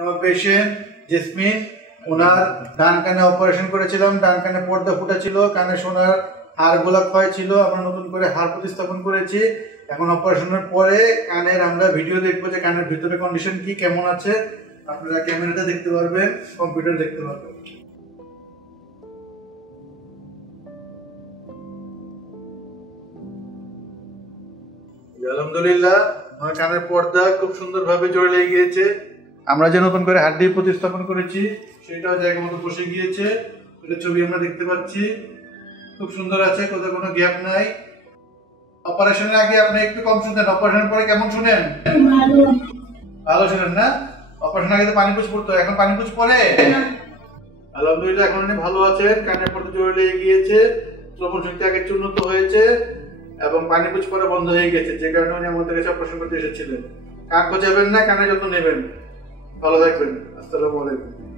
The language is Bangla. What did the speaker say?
আমার পেশেন্ট জেসমিন, ওনার ডান কানে অপারেশন করেছিলাম। ডান কানে পর্দা ফুটা ছিল, কানে সোনার হাড়গুলা ক্ষয় ছিল, আমরা নতুন করে হাড় প্রতিস্থাপন করেছি। এখন অপারেশনের পরে কানের আমরা ভিডিও দেখবো যে কানের ভিতরে কন্ডিশন কি কেমন আছে। আপনারা ক্যামেরাতে দেখতে পারবেন, কম্পিউটার দেখতে পারবেন। আলহামদুলিল্লাহ আমার কানের পর্দা খুব সুন্দরভাবে জোরে লেগে গিয়েছে। আমরা যে নতুন করে হাড্ডি প্রতিস্থাপন করেছি সেটাও জায়গা মতো বসে গিয়েছে। এটা ছবি আমরা দেখতে পাচ্ছি, খুব সুন্দর আছে, কোথাও কোনো গ্যাপ নাই। অপারেশনের আগে আপনি একটু কম শুনতেন, অপারেশনের পরে কেমন শুনেন? ভালো শুনেন না? অপারেশনের আগে তো পানি পুছ পড়তো, এখন পানি পুছ পড়ে? আলহামদুলিল্লাহ এখন উনি ভালো আছেন, কানের পর্দা জোরে লেগে গিয়েছে, শ্রবণ শক্তি আগের চেয়ে উন্নত হয়েছে এবং পানি পুছ পড়া বন্ধ হয়ে গেছে, যে কারণে উনি আমাদের কাছে অপারেশন করতে এসেছিলেন। কান খোঁচাবেন না, কানে যত্ন নেবেন। ভালো থাকবেন। আসসালামু আলাইকুম।